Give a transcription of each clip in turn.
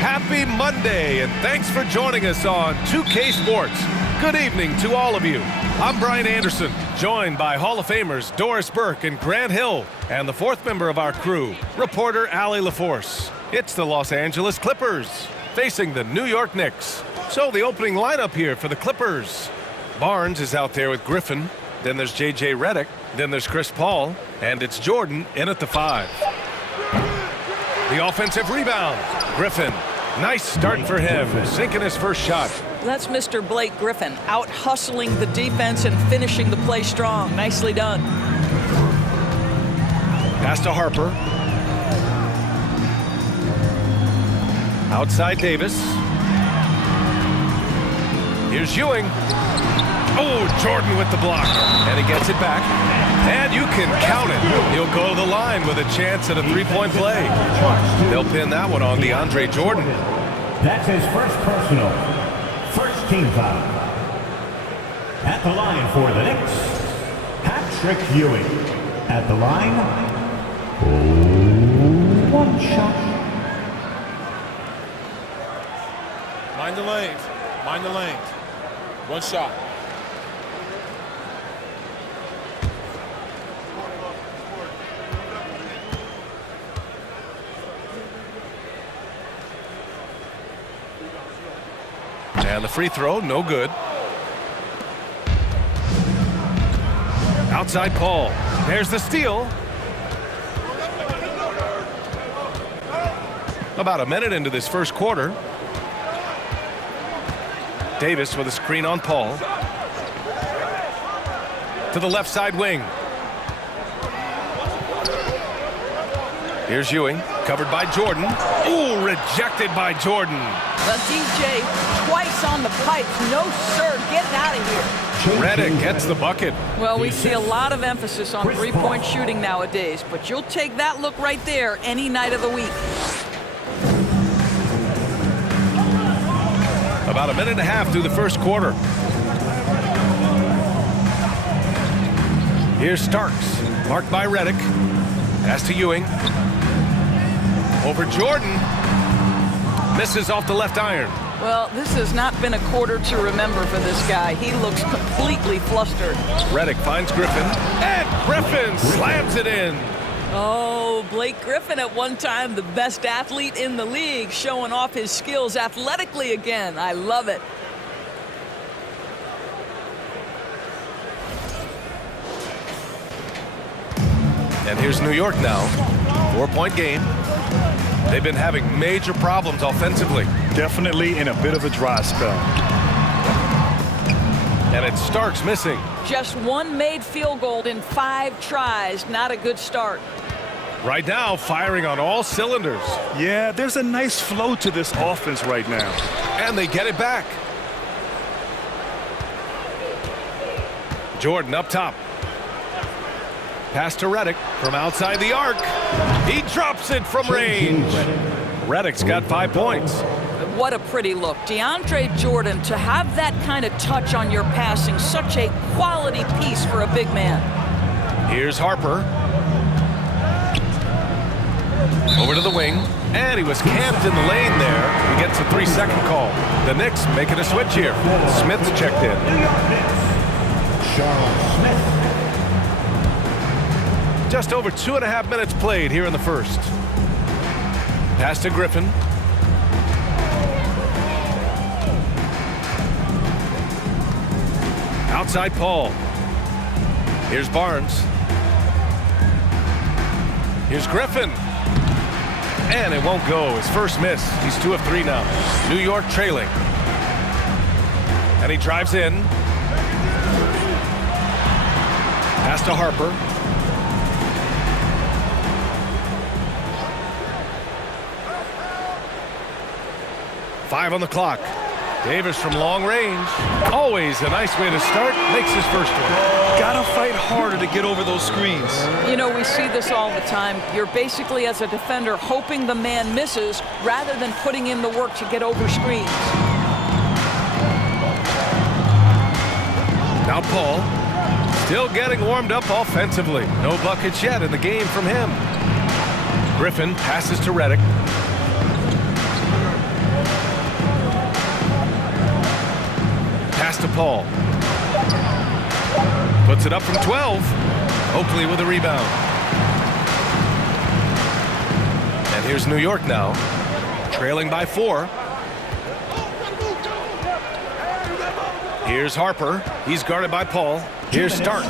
Happy Monday, and thanks for joining us on 2K Sports. Good evening to all of you. I'm Brian Anderson, joined by Hall of Famers Doris Burke and Grant Hill, and the fourth member of our crew, reporter Allie LaForce. It's the Los Angeles Clippers facing the New York Knicks. So the opening lineup here for the Clippers. Barnes is out there with Griffin. Then there's J.J. Redick. Then there's Chris Paul. And it's Jordan in at the 5. The offensive rebound. Griffin. Nice start for him, sinking his first shot. That's Mr. Blake Griffin, out hustling the defense and finishing the play strong. Nicely done. Pass to Harper. Outside Davis. Here's Ewing. Oh, Jordan with the block. And he gets it back. And you can count it. He'll go to the line with a chance at a three-point play. They'll pin that one on DeAndre Jordan. That's his first personal. First team foul. At the line for the Knicks, Patrick Ewing. At the line, one shot. Mind the lanes. Mind the lanes. One shot. And the free throw, no good. Outside Paul. There's the steal. About a minute into this first quarter. Davis with a screen on Paul. To the left side wing. Here's Ewing, covered by Jordan. Ooh, rejected by Jordan. The DJ twice on the pipes. No, sir, get out of here. Redick gets the bucket. Well, we see a lot of emphasis on three-point shooting nowadays, but you'll take that look right there any night of the week. About a minute and a half through the first quarter. Here's Starks, marked by Redick. Pass to Ewing. Over Jordan. Misses off the left iron. Well, this has not been a quarter to remember for this guy. He looks completely flustered. Redick finds Griffin. And Griffin slams it in. Oh, Blake Griffin at one time the best athlete in the league, showing off his skills athletically again. I love it. And here's New York now. 4-point game. They've been having major problems offensively. Definitely in a bit of a dry spell. And it's Starks missing. Just one made field goal in 5 tries. Not a good start. Right now, firing on all cylinders. Yeah, there's a nice flow to this offense right now. And they get it back. Jordan up top. Pass to Redick from outside the arc. He drops it from range. Redick's got 5 points. What a pretty look. DeAndre Jordan, to have that kind of touch on your passing, such a quality piece for a big man. Here's Harper. Over to the wing. And he was camped in the lane there. He gets a 3-second call. The Knicks making a switch here. Smith's checked in. Charles Smith. Just over 2.5 minutes played here in the first. Pass to Griffin. Outside Paul. Here's Barnes. Here's Griffin. And it won't go. His first miss. He's 2 of 3 now. New York trailing. And he drives in. Pass to Harper. Five on the clock. Davis from long range. Always a nice way to start. Makes his first one. Gotta fight harder to get over those screens. You know, we see this all the time. You're basically, as a defender, hoping the man misses rather than putting in the work to get over screens. Now Paul. Still getting warmed up offensively. No buckets yet in the game from him. Griffin passes to Redick. Pass to Paul. Puts it up from 12. Oakley with a rebound. And here's New York now, trailing by 4. Here's Harper. He's guarded by Paul. Here's Starks.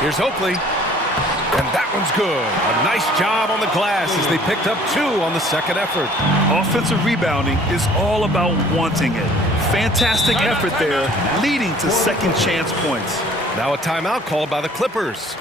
Here's Oakley. And that one's good. A nice job on the glass as they picked up 2 on the second effort. Offensive rebounding is all about wanting it. Fantastic effort there, leading to second chance points. Now a timeout called by the Clippers.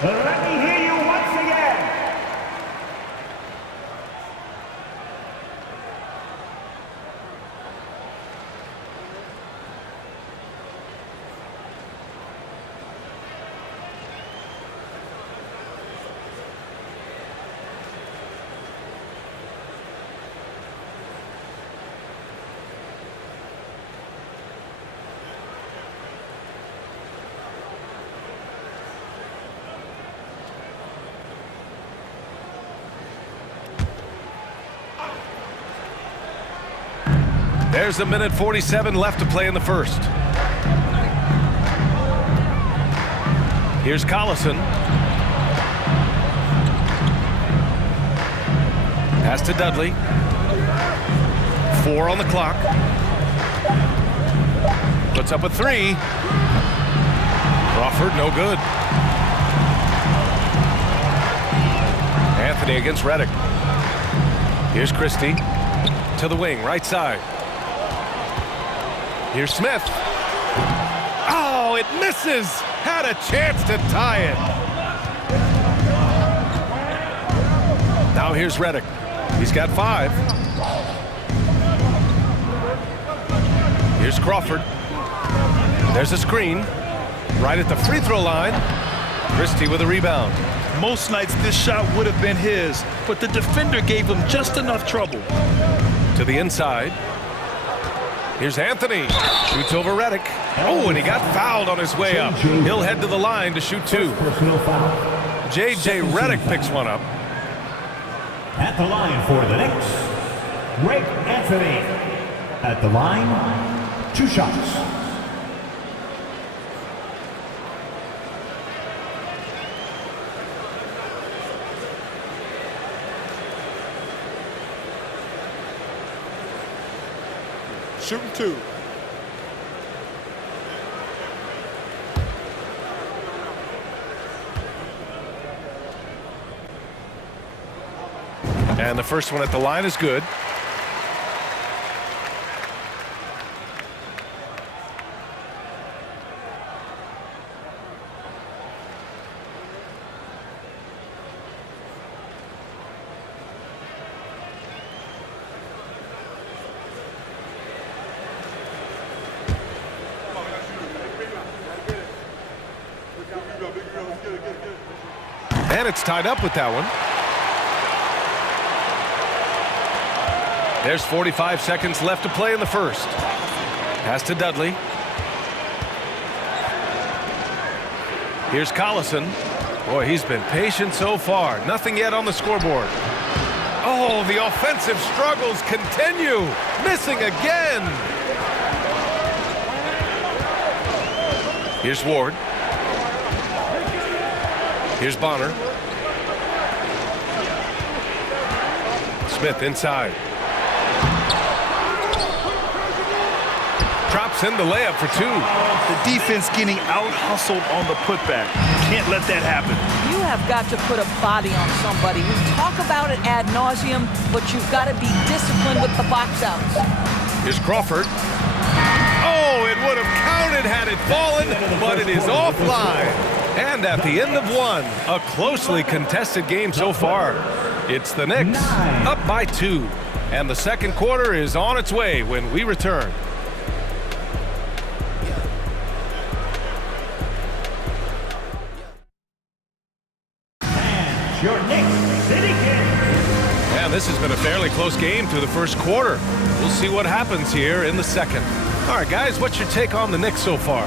Let me hear you once again. There's a minute 47 left to play in the first. Here's Collison. Pass to Dudley. 4 on the clock. Puts up a 3. Crawford, no good. Anthony against Redick. Here's Christie to the wing, right side. Here's Smith. Oh, it misses. Had a chance to tie it. Now here's Redick. He's got 5. Here's Crawford. There's a screen. Right at the free throw line. Christie with a rebound. Most nights this shot would have been his, but the defender gave him just enough trouble. To the inside. Here's Anthony. Shoots over Redick. Oh, and he got fouled on his way up. He'll head to the line to shoot 2. J.J. Redick picks one up. At the line for the Knicks, Greg Anthony. At the line, 2 shots. Shooting 2. And the first one at the line is good. And it's tied up with that one. There's 45 seconds left to play in the first. Pass to Dudley. Here's Collison. Boy, he's been patient so far. Nothing yet on the scoreboard. Oh, the offensive struggles continue. Missing again. Here's Ward. Here's Bonner. Smith inside. Drops in the layup for two. The defense getting out-hustled on the putback. Can't let that happen. You have got to put a body on somebody. We talk about it ad nauseum, but you've got to be disciplined with the box outs. Here's Crawford. Oh, it would have counted had it fallen, but it is offline. And at the end of one, a closely contested game so far. It's the Knicks up by 2. And the second quarter is on its way when we return. Your Knicks City Kings. And this has been a fairly close game through the first quarter. We'll see what happens here in the second. All right, guys, what's your take on the Knicks so far?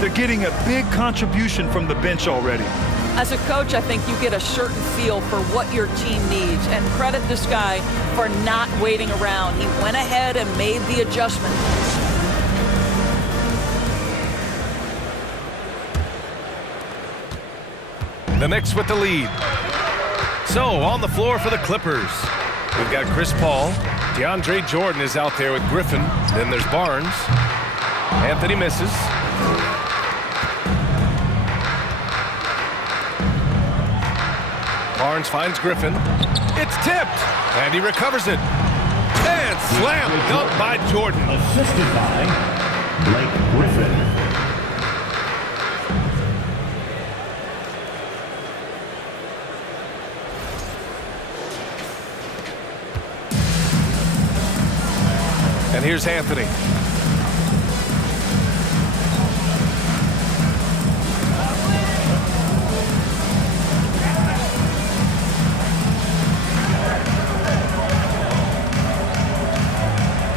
They're getting a big contribution from the bench already. As a coach, I think you get a certain feel for what your team needs, and credit this guy for not waiting around. He went ahead and made the adjustment. The Knicks with the lead. So, on the floor for the Clippers, we've got Chris Paul. DeAndre Jordan is out there with Griffin. Then there's Barnes. Anthony misses. Barnes finds Griffin. It's tipped, and he recovers it. And slam dunk by Jordan. Assisted by Blake Griffin. And here's Anthony.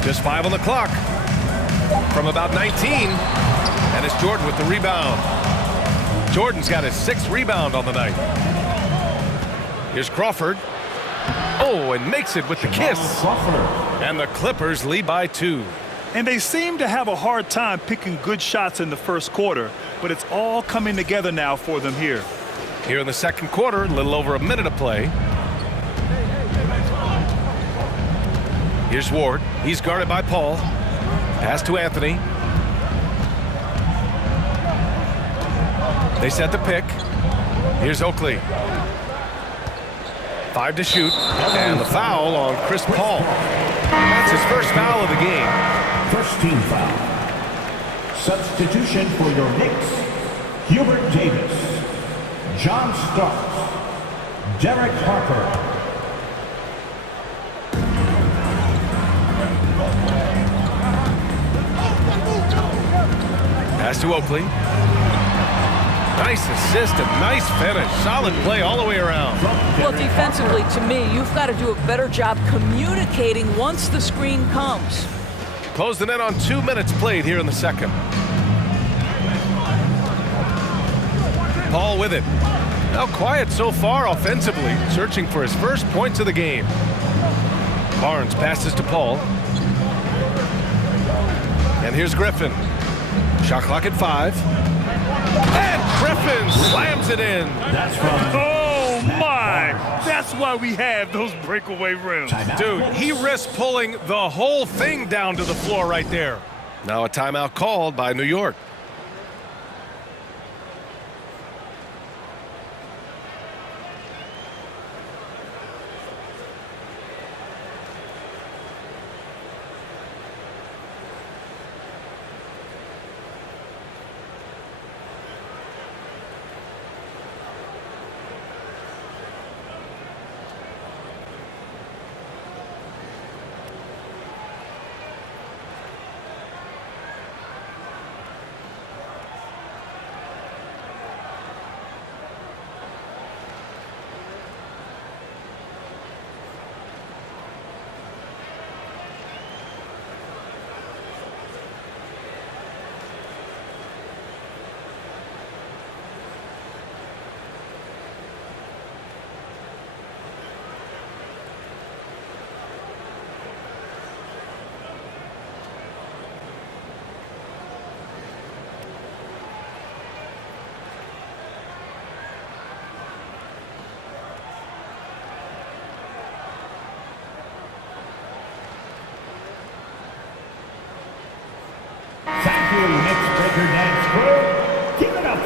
Just 5 on the clock from about 19. And it's Jordan with the rebound. Jordan's got his 6th rebound on the night. Here's Crawford. Oh, and makes it with the kiss. And the Clippers lead by 2. And they seem to have a hard time picking good shots in the first quarter, but it's all coming together now for them here. Here in the second quarter, a little over a minute of play. Here's Ward. He's guarded by Paul. Pass to Anthony. They set the pick. Here's Oakley. 5 to shoot. And the foul on Chris Paul. That's his first foul of the game. First team foul. Substitution for your Knicks. Hubert Davis. John Starks. Derek Harper. Pass to Oakley. Nice assist and nice finish. Solid play all the way around. Well, defensively, to me, you've got to do a better job communicating once the screen comes. Closing in on 2 minutes played here in the second. Paul with it. Now quiet so far offensively, searching for his first points of the game. Barnes passes to Paul. And here's Griffin. Shot clock at 5. And Griffin slams it in. That's from Oh, my! That's why we have those breakaway rims. Dude, he risked pulling the whole thing down to the floor right there. Now a timeout called by New York.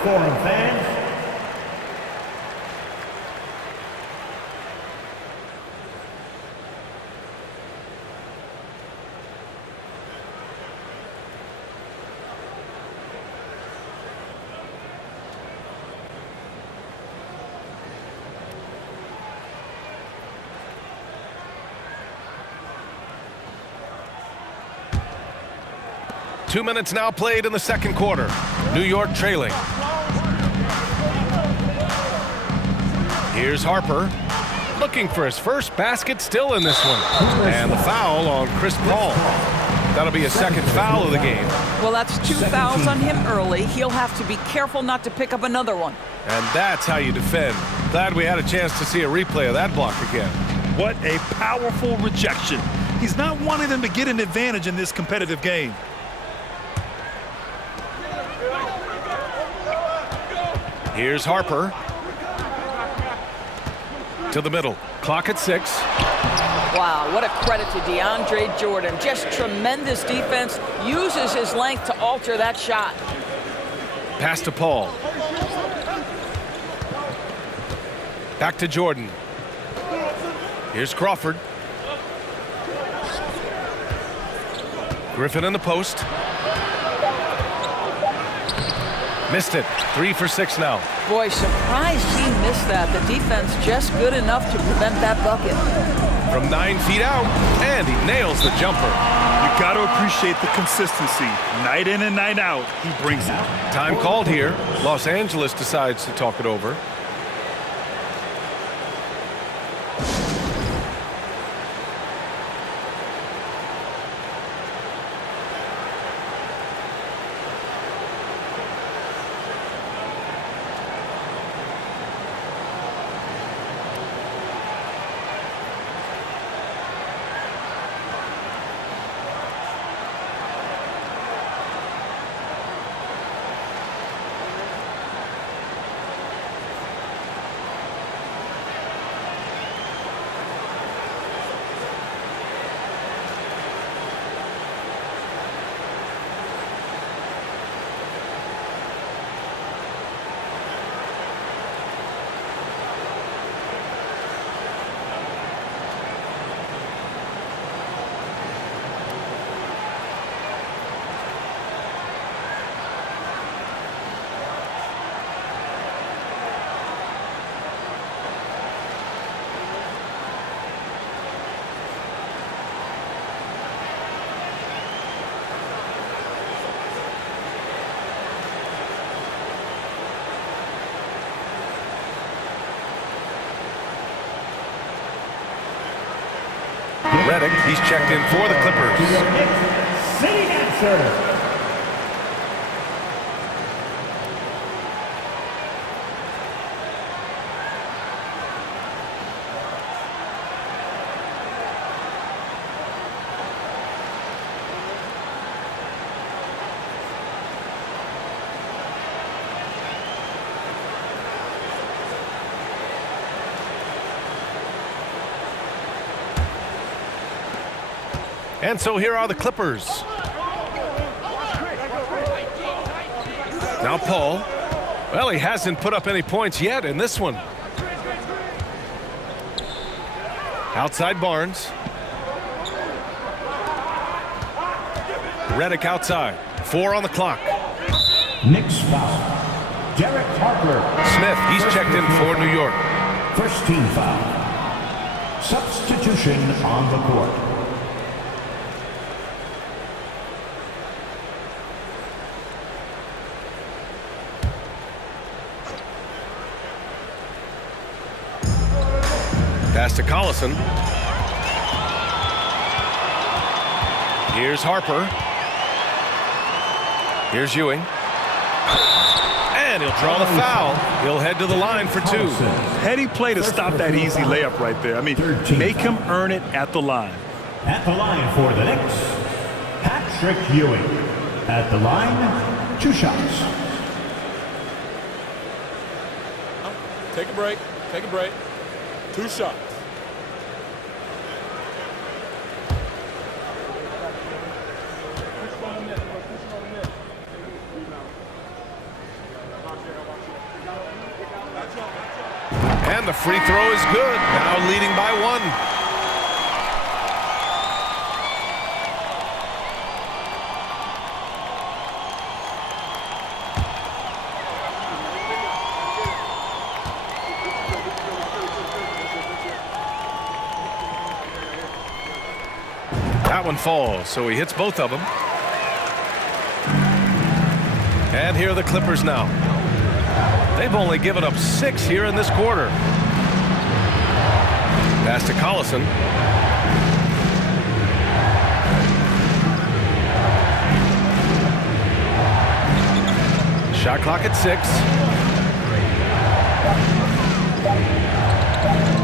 for him, fans. Two minutes now played in the second quarter. New York trailing. Here's Harper, looking for his first basket, still in this one. And the foul on Chris Paul. That'll be a second foul of the game. Well, that's 2 fouls on him early. He'll have to be careful not to pick up another one. And that's how you defend. Glad we had a chance to see a replay of that block again. What a powerful rejection. He's not wanting them to get an advantage in this competitive game. Here's Harper. To the middle. Clock at 6. Wow, what a credit to DeAndre Jordan. Just tremendous defense. Uses his length to alter that shot. Pass to Paul. Back to Jordan. Here's Crawford. Griffin in the post. Missed it. 3 for 6 now. Boy, surprised he missed that. The defense just good enough to prevent that bucket. From 9 feet out, and he nails the jumper. You got to appreciate the consistency. Night in and night out, he brings it. Time called here. Los Angeles decides to talk it over. Redick, he's checked in for the Clippers. Sitting answer. And so here are the Clippers. Now Paul. Well, he hasn't put up any points yet in this one. Outside Barnes. Redick outside. 4 on the clock. Knicks foul. Derek Harper. Smith, he's checked in for New York. First team foul. Substitution on the court. Pass to Collison. Here's Harper. Here's Ewing. And he'll draw the foul. He'll head to the line for 2. Heady play to stop that easy layup right there. I mean, make him earn it at the line. At the line for the Knicks, Patrick Ewing. At the line, 2 shots. Take a break. Take a break. 2 shots. And the free throw is good. Now leading by 1. That one falls, so he hits both of them. And here are the Clippers now. They've only given up 6 here in this quarter. Pass to Collison. Shot clock at 6.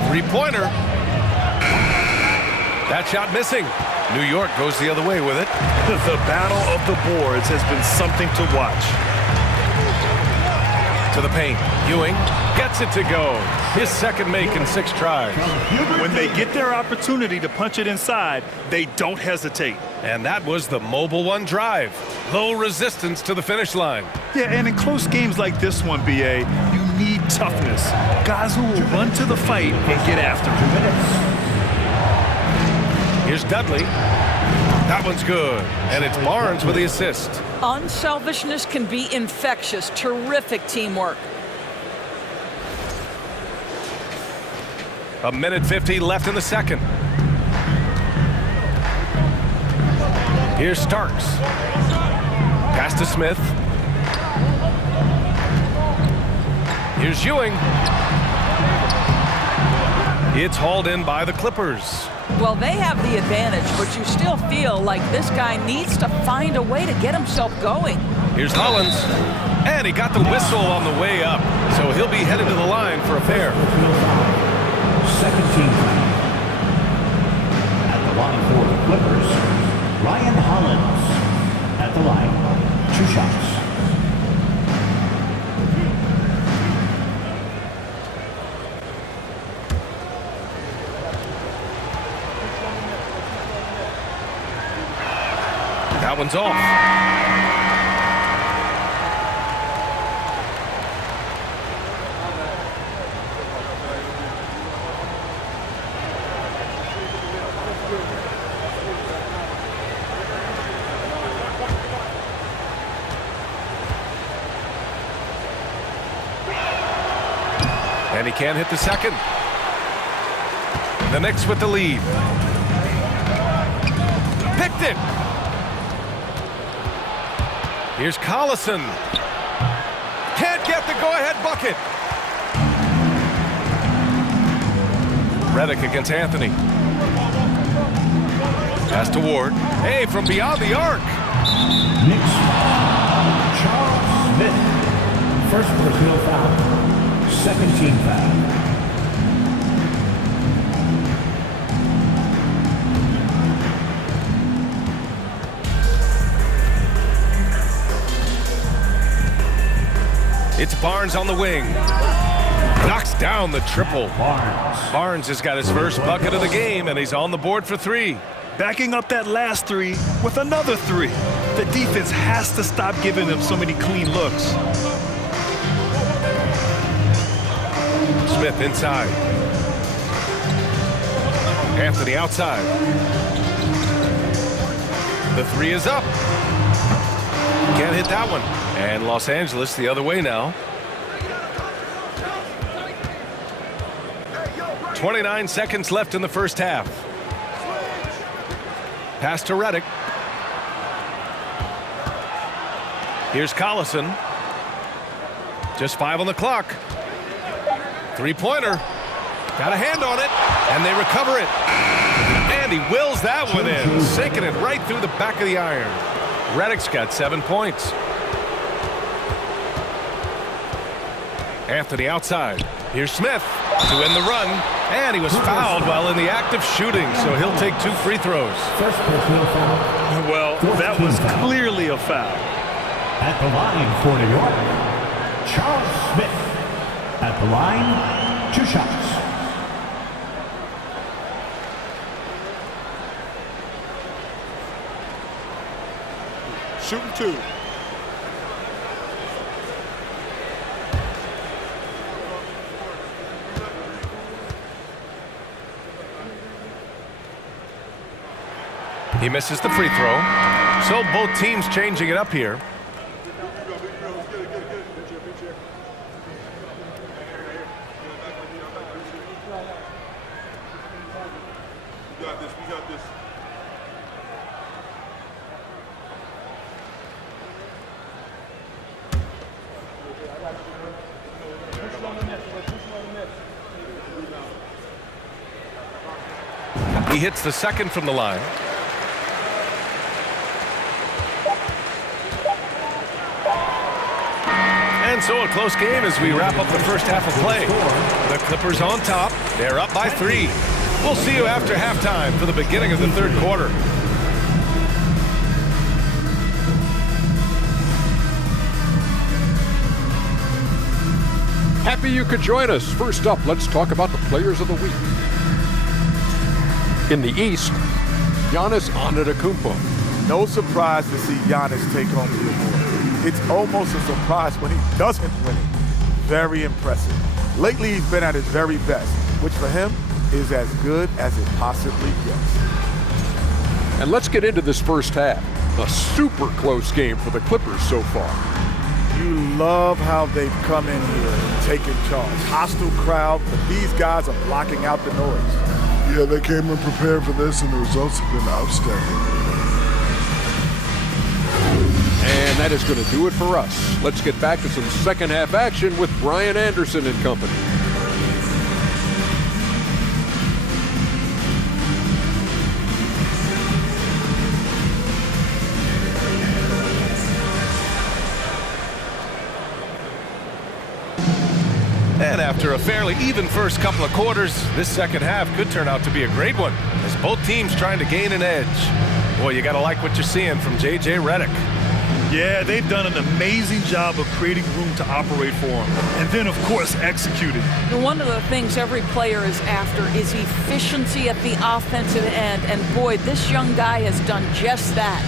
3-pointer. That shot missing. New York goes the other way with it. The battle of the boards has been something to watch. To the paint. Ewing gets it to go. His second make in 6 tries. When they get their opportunity to punch it inside, they don't hesitate. And that was the mobile 1 drive. Low resistance to the finish line. Yeah, and in close games like this one, BA, you need toughness. Guys who will run to the fight and get after it. Here's Dudley. That one's good. And it's Barnes with the assist. Unselfishness can be infectious. Terrific teamwork. 1:50 left in the second. Here's Starks. Pass to Smith. Here's Ewing. It's hauled in by the Clippers. Well, they have the advantage, but you still feel like this guy needs to find a way to get himself going. Here's Hollins. And he got the whistle on the way up. So he'll be headed to the line for a pair. Second team foul. At the line for the Clippers, Ryan Hollins. At the line, 2 shots. That one's off. And he can't hit the second. The Knicks with the lead. Picked it. Here's Collison. Can't get the go-ahead bucket. Redick against Anthony. Pass to Ward. Hey, from beyond the arc. Knicks. Charles Smith. First personal foul. Second team foul. It's Barnes on the wing. Knocks down the triple. Barnes has got his first bucket of the game, and he's on the board for 3. Backing up that last 3 with another 3. The defense has to stop giving them so many clean looks. Smith inside. Anthony outside. The 3 is up. Can't hit that one. And Los Angeles the other way now. 29 seconds left in the first half. Pass to Redick. Here's Collison. Just 5 on the clock. 3-pointer. Got a hand on it. And they recover it. And he wills that one in. Sinking it right through the back of the iron. Redick's got 7 points. Anthony outside. Here's Smith to end the run. And he was fouled while in the act of shooting, so he'll take 2 free throws. First personal foul. Well, that was clearly a foul. At the line for New York, Charles Smith. At the line, 2 shots. Shooting 2. He misses the free throw. So both teams changing it up here. He hits the second from the line. And so a close game as we wrap up the first half of play. The Clippers on top. They're up by 3. We'll see you after halftime for the beginning of the third quarter. Happy you could join us. First up, let's talk about the players of the week. In the East, Giannis Antetokounmpo. No surprise to see Giannis take home the award. It's almost a surprise when he doesn't win it. Very impressive. Lately, he's been at his very best, which for him is as good as it possibly gets. And let's get into this first half. A super close game for the Clippers so far. You love how they've come in here and taken charge. Hostile crowd, but these guys are blocking out the noise. Yeah, they came in prepared for this, and the results have been outstanding. And that is going to do it for us. Let's get back to some second half action with Brian Anderson and company. And after a fairly even first couple of quarters, this second half could turn out to be a great one as both teams trying to gain an edge. Boy, you got to like what you're seeing from J.J. Redick. Yeah, they've done an amazing job of creating room to operate for him. And then, of course, executing. One of the things every player is after is efficiency at the offensive end. And boy, this young guy has done just that.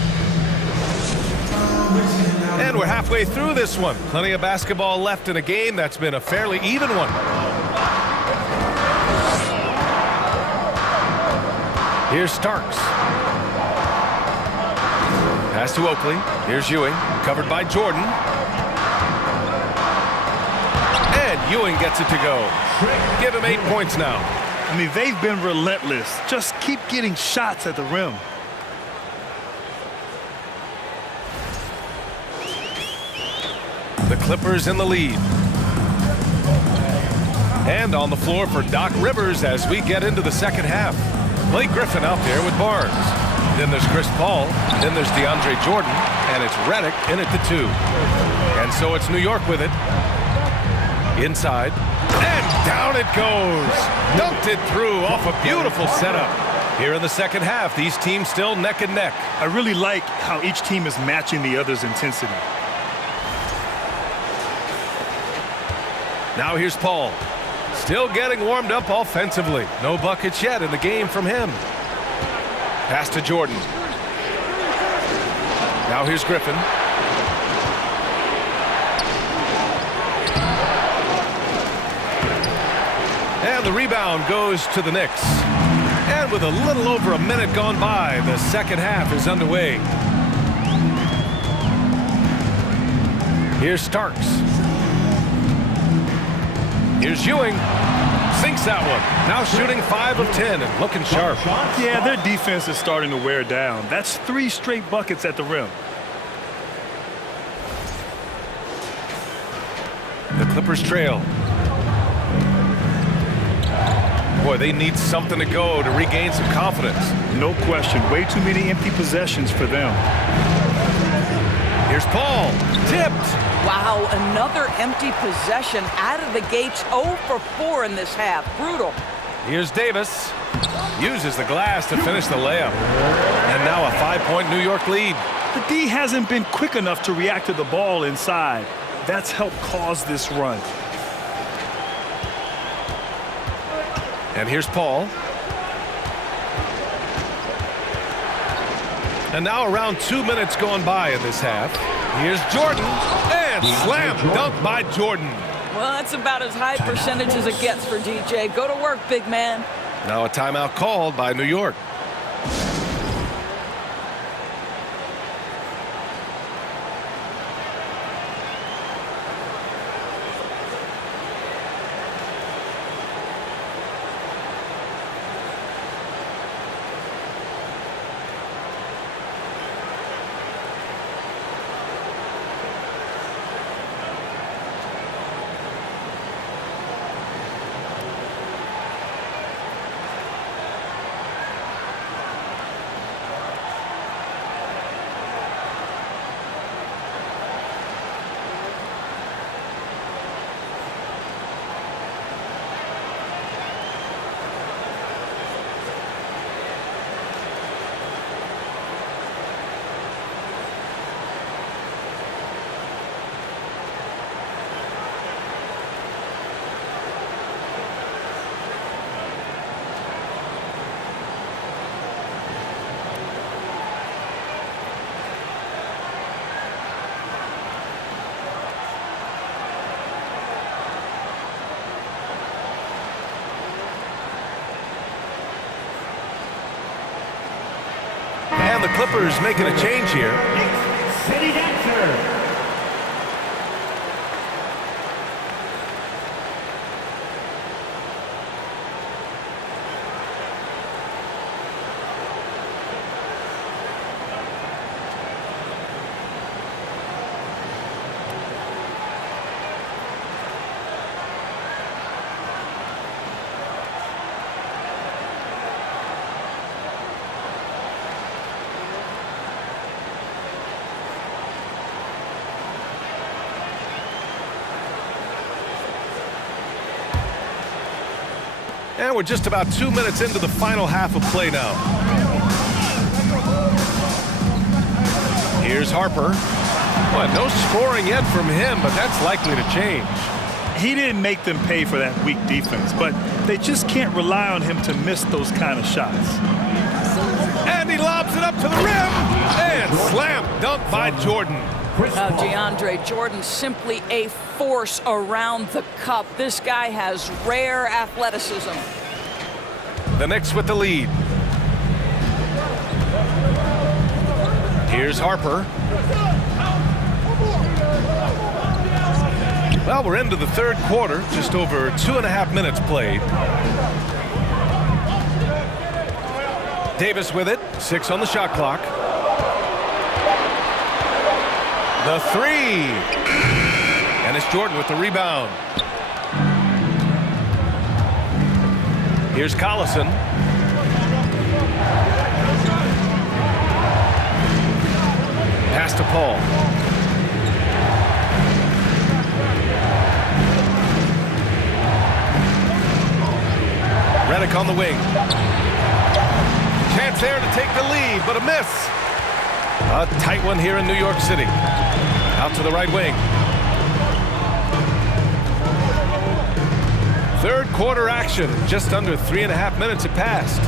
And we're halfway through this one. Plenty of basketball left in a game that's been a fairly even one. Here's Starks. Pass to Oakley. Here's Ewing, covered by Jordan. And Ewing gets it to go. Give him 8 points now. I mean, they've been relentless. Just keep getting shots at the rim. The Clippers in the lead. And on the floor for Doc Rivers as we get into the second half. Blake Griffin out there with Barnes. Then there's Chris Paul. Then there's DeAndre Jordan. And it's Redick in at the 2. And so it's New York with it. Inside. And down it goes. Dunked it through off a beautiful setup. Here in the second half, these teams still neck and neck. I really like how each team is matching the other's intensity. Now here's Paul. Still getting warmed up offensively. No buckets yet in the game from him. Pass to Jordan. Now here's Griffin. And the rebound goes to the Knicks. And with a little over a minute gone by, the second half is underway. Here's Starks. Here's Ewing. Sinks that one. Now shooting 5 of 10 and looking sharp. Yeah, their defense is starting to wear down. That's 3 straight buckets at the rim. The Clippers trail. Boy, they need something to go to regain some confidence. No question. Way too many empty possessions for them. Here's Paul. Tipped. Wow, another empty possession out of the gates. 0 for 4 in this half. Brutal. Here's Davis. Uses the glass to finish the layup. And now a 5-point New York lead. The D hasn't been quick enough to react to the ball inside. That's helped cause this run. And here's Paul. And now around 2 minutes gone by in this half. Here's Jordan. And slam dunk by Jordan. Well, that's about as high percentage as it gets for DJ. Go to work, big man. Now a timeout called by New York. Clippers making a change here. City Dancer. And we're just about 2 minutes into the final half of play now. Here's Harper. Well, no scoring yet from him, but that's likely to change. He didn't make them pay for that weak defense, but they just can't rely on him to miss those kind of shots. And he lobs it up to the rim. And slam dunk by Jordan. Now, DeAndre Jordan, simply a force around the cup. This guy has rare athleticism. The Knicks with the lead. Here's Harper. Well, we're into the third quarter, just over 2.5 minutes played. Davis with it, 6 on the shot clock. The three. And it's Jordan with the rebound. Here's Collison. Pass to Paul. Redick on the wing. Chance there to take the lead, but a miss. A tight one here in New York City. Out to the right wing. Third quarter action. Just under 3.5 minutes have passed.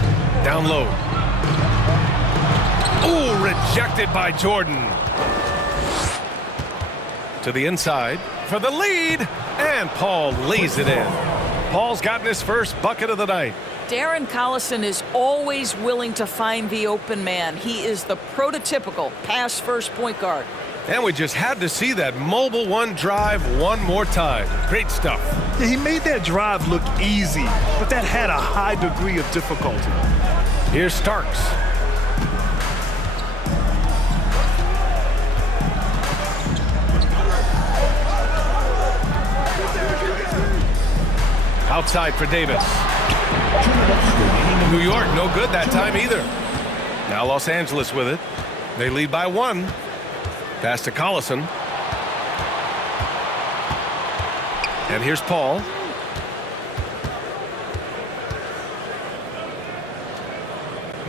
Down low. Ooh, rejected by Jordan. To the inside for the lead. And Paul lays it in. Paul's gotten his first bucket of the night. Darren Collison is always willing to find the open man. He is the prototypical pass-first point guard. And we just had to see that mobile one drive one more time. Great stuff. Yeah, he made that drive look easy, but that had a high degree of difficulty. Here's Starks. Outside for Davis. New York, no good that time either. Now Los Angeles with it. They lead by 1. Pass to Collison. And here's Paul.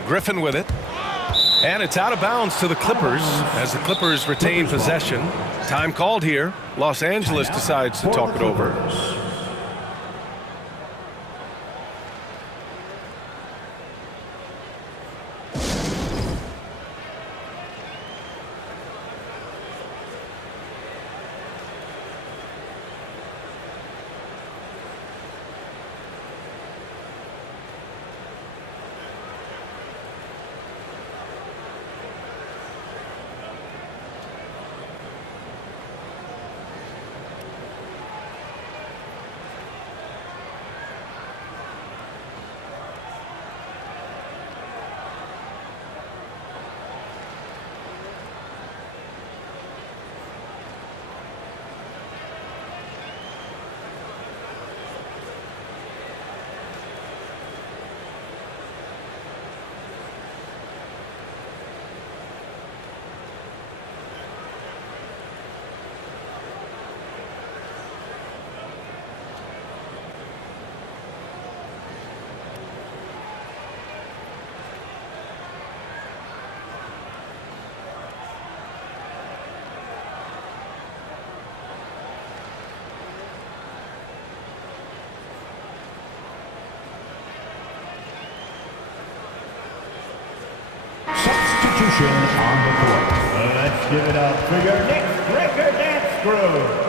Griffin with it. And it's out of bounds to the Clippers as the Clippers retain possession. Time called here. Los Angeles decides to talk it over. Substitution on the court. Let's give it up for your Knicks record dance crew.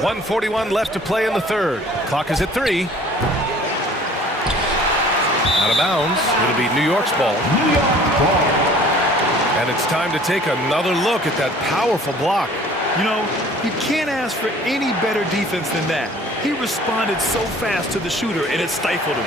1:41 left to play in the third. Clock is at 3. Out of bounds. It'll be New York's ball. And it's time to take another look at that powerful block. You know, you can't ask for any better defense than that. He responded so fast to the shooter, and it stifled him.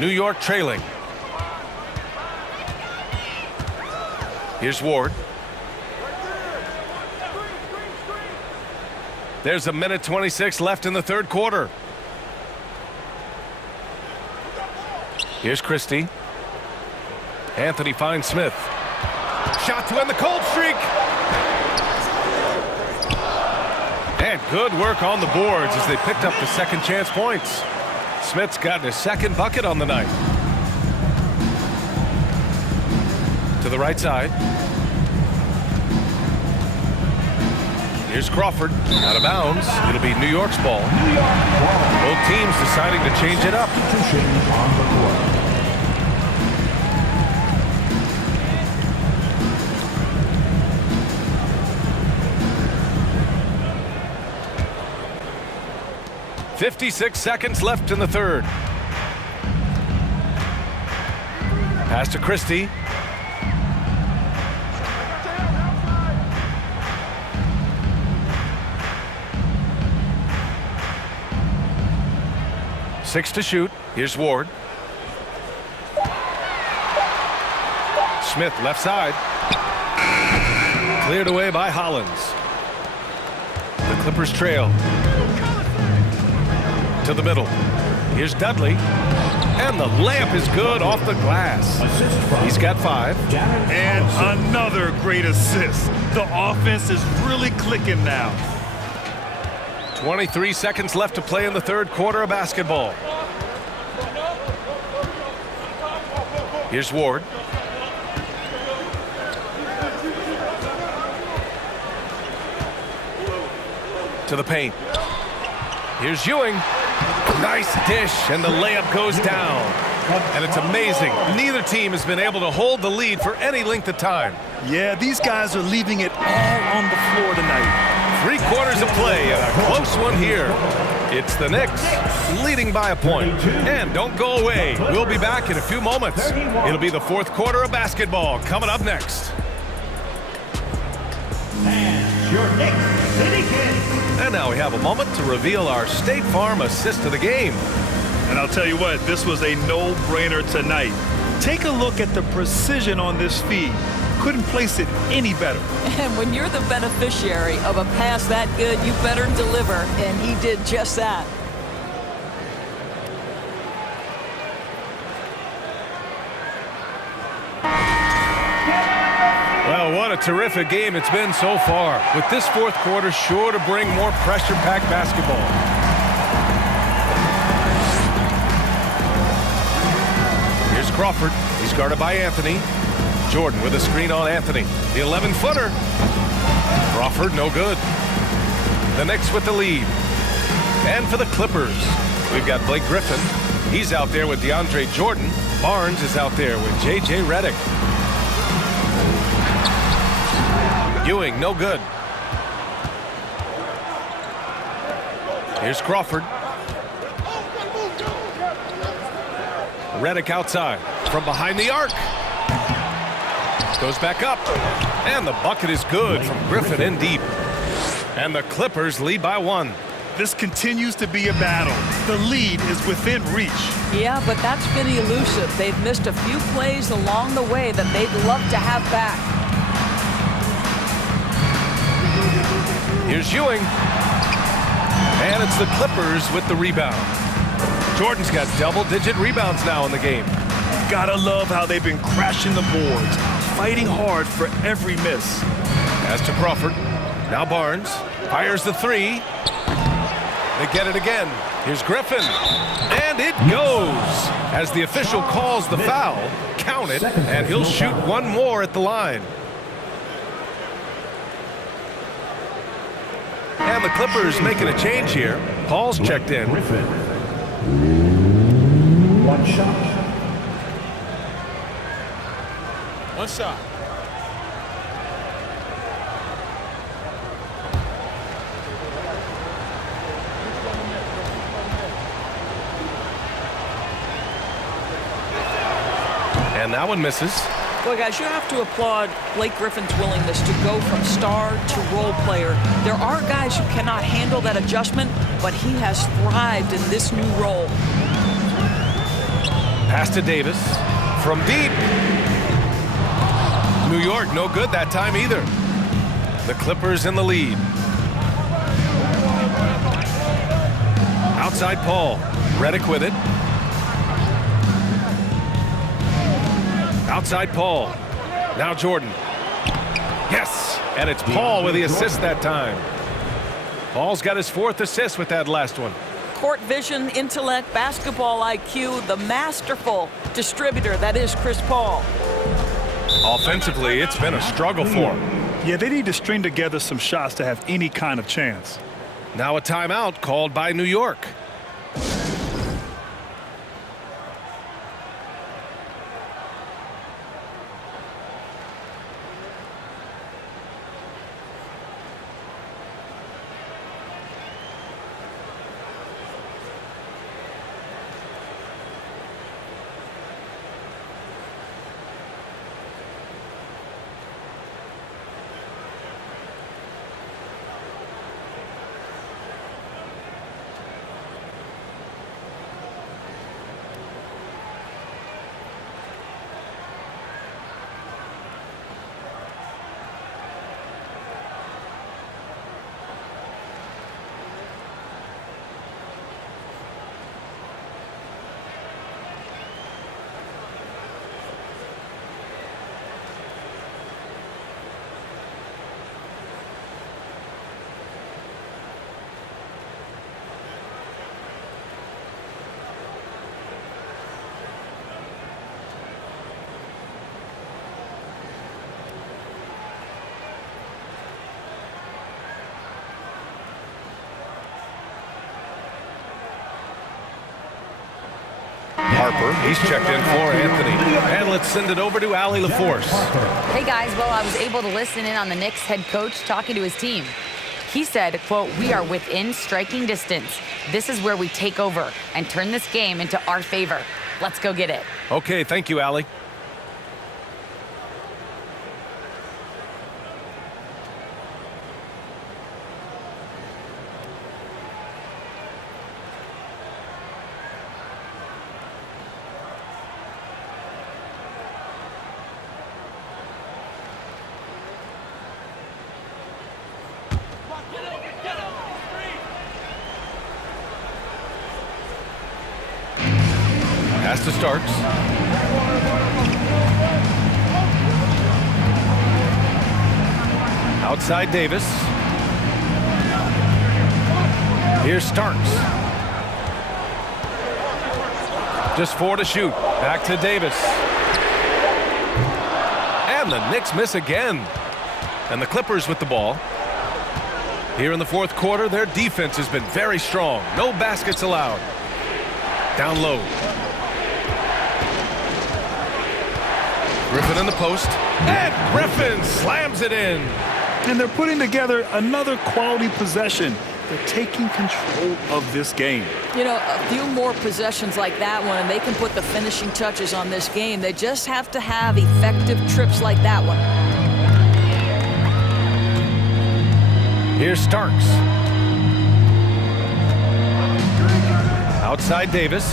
New York trailing. Here's Ward. There's 1:26 left in the third quarter. Here's Christie. Anthony finds Smith. Shot to end the cold streak. And good work on the boards as they picked up the second chance points. Smith's gotten his second bucket on the night. To the right side. Here's Crawford. Out of bounds. It'll be New York's ball. Both teams deciding to change it up. On the court. .56 seconds left in the third. Pass to Christie. Six to shoot. Here's Ward. Smith left side. Cleared away by Hollins. The Clippers trail. To the middle. Here's Dudley. And the layup is good off the glass. He's got 5. And another great assist. The offense is really clicking now. 23 seconds left to play in the third quarter of basketball. Here's Ward. To the paint. Here's Ewing. Nice dish, and the layup goes down. And it's amazing. Neither team has been able to hold the lead for any length of time. Yeah, these guys are leaving it all on the floor tonight. 3 quarters of play and a close one here. It's the Knicks leading by a point. And don't go away. We'll be back in a few moments. It'll be the fourth quarter of basketball coming up next. And your Knicks City Kings. And now we have a moment to reveal our State Farm assist of the game. And I'll tell you what, this was a no-brainer tonight. Take a look at the precision on this feed. Couldn't place it any better. And when you're the beneficiary of a pass that good, you better deliver, and he did just that. Well, what a terrific game it's been so far, with this fourth quarter sure to bring more pressure-packed basketball. Here's Crawford. He's guarded by Anthony. Jordan with a screen on Anthony. The 11-footer. Crawford, no good. The Knicks with the lead. And for the Clippers, we've got Blake Griffin. He's out there with DeAndre Jordan. Barnes is out there with J.J. Redick. Ewing, no good. Here's Crawford. Redick outside from behind the arc. Goes back up. And the bucket is good from Griffin in deep. And the Clippers lead by 1. This continues to be a battle. The lead is within reach. Yeah, but that's been elusive. They've missed a few plays along the way that they'd love to have back. Here's Ewing. And it's the Clippers with the rebound. Jordan's got double-digit rebounds now in the game. Gotta love how they've been crashing the boards, fighting hard for every miss. Pass to Crawford. Now Barnes fires the 3. They get it again. Here's Griffin. And it goes. As the official calls the foul, count it, and he'll shoot one more at the line. And the Clippers making a change here. Paul's checked in. One shot. One shot. And that one misses. Boy, guys, you have to applaud Blake Griffin's willingness to go from star to role player. There are guys who cannot handle that adjustment, but he has thrived in this new role. Pass to Davis from deep. New York, no good that time either. The Clippers in the lead. Outside Paul. Redick with it. Outside Paul. Now Jordan. Yes! And it's Paul with the assist that time. Paul's got his 4th assist with that last one. Court vision, intellect, basketball IQ, the masterful distributor that is Chris Paul. Offensively, it's been a struggle for him. Yeah, they need to string together some shots to have any kind of chance. Now a timeout called by New York. Harper, he's checked in for Anthony. And let's send it over to Allie LaForce. Hey guys, well, I was able to listen in on the Knicks head coach talking to his team. He said, quote, "We are within striking distance. This is where we take over and turn this game into our favor. Let's go get it." Okay, thank you, Allie. Pass to Starks. Outside Davis. Here's Starks. Just 4 to shoot. Back to Davis. And the Knicks miss again. And the Clippers with the ball. Here in the 4th quarter, their defense has been very strong. No baskets allowed. Down low. Griffin in the post. And Griffin slams it in. And they're putting together another quality possession. They're taking control of this game. You know, a few more possessions like that one, and they can put the finishing touches on this game. They just have to have effective trips like that one. Here's Starks. Outside Davis.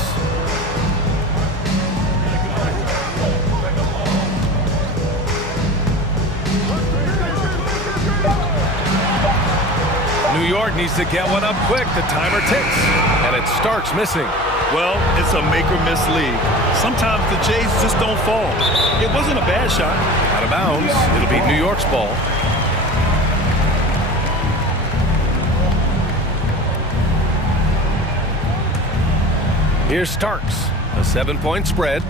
New York needs to get one up quick. The timer ticks. And it's Starks missing. Well, it's a make or miss league. Sometimes the Jays just don't fall. It wasn't a bad shot. Out of bounds. It'll be New York's ball. Here's Starks. A 7-point spread.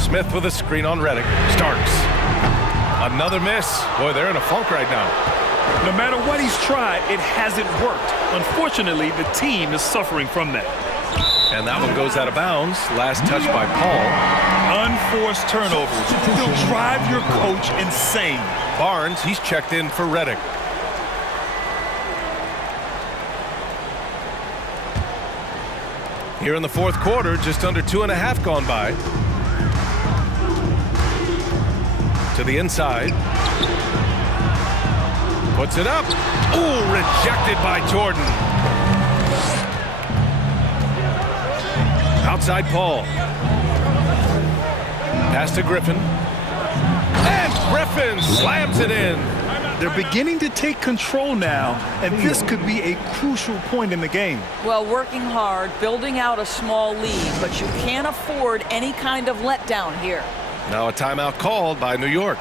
Smith with a screen on Redick. Starks. Another miss. Boy, they're in a funk right now. No matter what he's tried, it hasn't worked. Unfortunately, the team is suffering from that. And that one goes out of bounds. Last touch by Paul. Unforced turnovers. They'll drive your coach insane. Barnes, he's checked in for Reddick. Here in the fourth quarter, just under 2.5 gone by. To the inside. Puts it up. Ooh, rejected by Jordan. Outside Paul. Pass to Griffin. And Griffin slams it in. They're beginning to take control now, and this could be a crucial point in the game. Well, working hard, building out a small lead, but you can't afford any kind of letdown here. Now a timeout called by New York.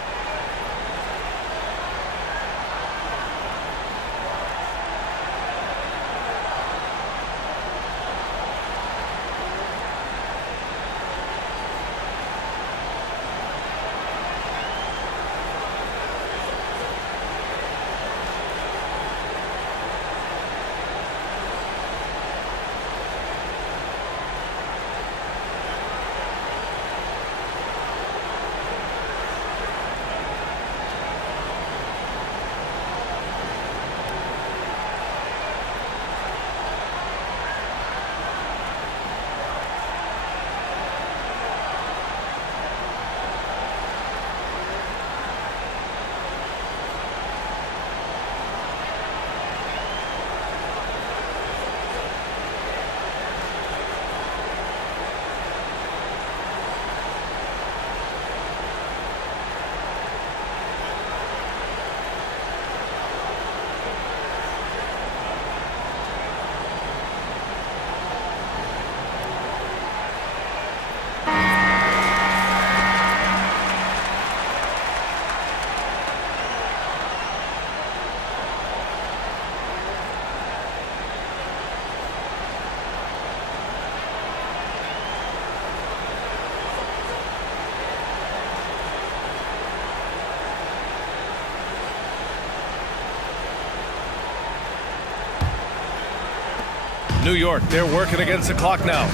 New York, they're working against the clock now.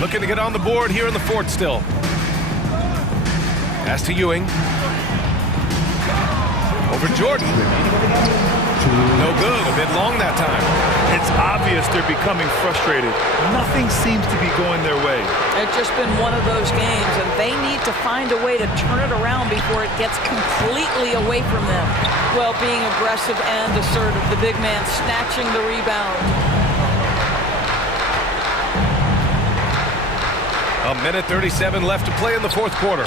Looking to get on the board here in the fourth still. Pass to Ewing. Over Jordan. No good, a bit long that time. It's obvious they're becoming frustrated. Nothing seems to be going their way. It's just been one of those games, and they need to find a way to turn it around before it gets completely away from them. Well, being aggressive and assertive, the big man snatching the rebound. A minute 37 left to play in the fourth quarter.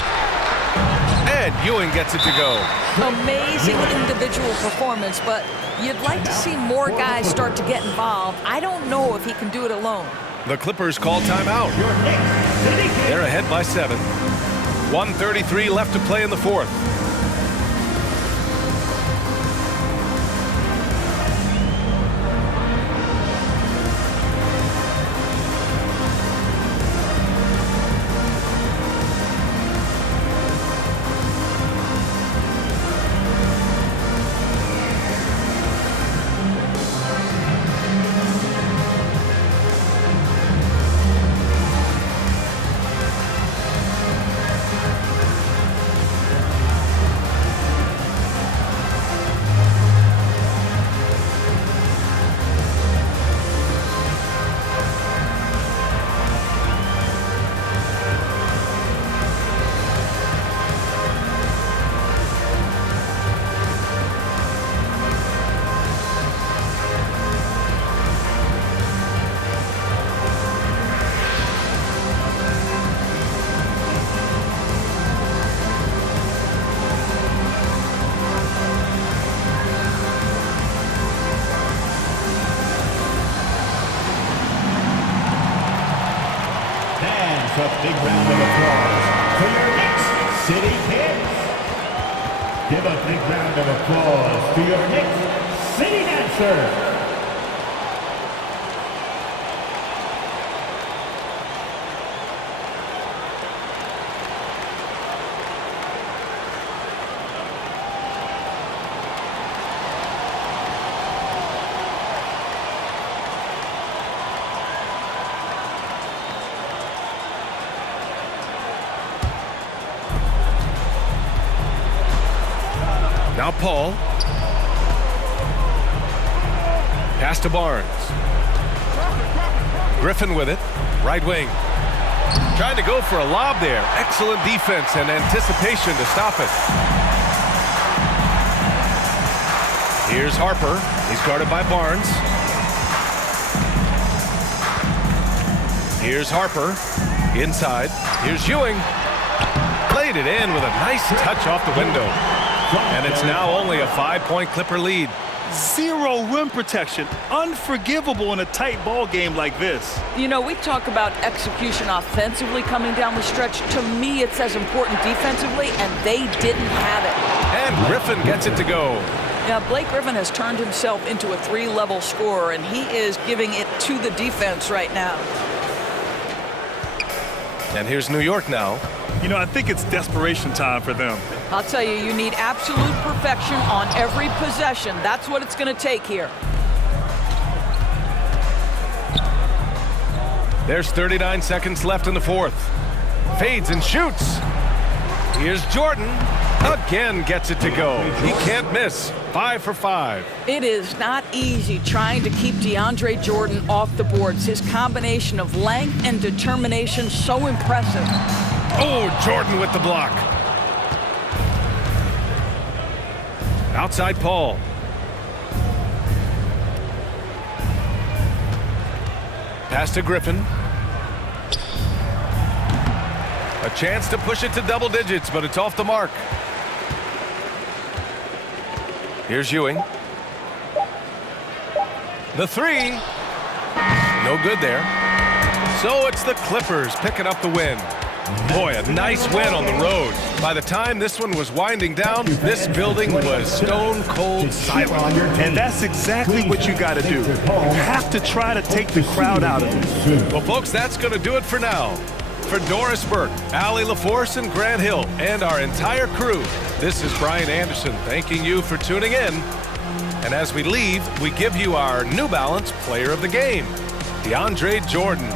And Ewing gets it to go. Amazing individual performance, but you'd like to see more guys start to get involved. I don't know if he can do it alone. The Clippers call timeout. They're ahead by 7. 1:33 left to play in the fourth. A big round of applause for your Knicks City Kids. Give a big round of applause to your Knicks City Dancers. Now Paul. Pass to Barnes. Griffin with it. Right wing. Trying to go for a lob there. Excellent defense and anticipation to stop it. Here's Harper. He's guarded by Barnes. Here's Harper. Inside. Here's Ewing. Played it in with a nice touch off the window. And it's now only a 5-point Clipper lead. Zero rim protection. Unforgivable in a tight ball game like this. You know, we talk about execution offensively coming down the stretch. To me, it's as important defensively, and they didn't have it. And Griffin gets it to go. Now, Blake Griffin has turned himself into a 3-level scorer, and he is giving it to the defense right now. And here's New York now. You know, I think it's desperation time for them. I'll tell you, you need absolute perfection on every possession. That's what it's going to take here. There's 39 seconds left in the fourth. Fades and shoots. Here's Jordan. Again gets it to go. He can't miss. 5 for 5. It is not easy trying to keep DeAndre Jordan off the boards. His combination of length and determination, so impressive. Oh, Jordan with the block. Outside Paul. Pass to Griffin. A chance to push it to double digits, but it's off the mark. Here's Ewing. The three. No good there. So it's the Clippers picking up the win. Boy, a nice win on the road. By the time this one was winding down, this building was stone cold silent. And that's exactly what you got to do. You have to try to take the crowd out of it. Well, folks, that's going to do it for now. For Doris Burke, Allie LaForce, and Grant Hill, and our entire crew, this is Brian Anderson thanking you for tuning in. And as we leave, we give you our New Balance Player of the Game, DeAndre Jordan.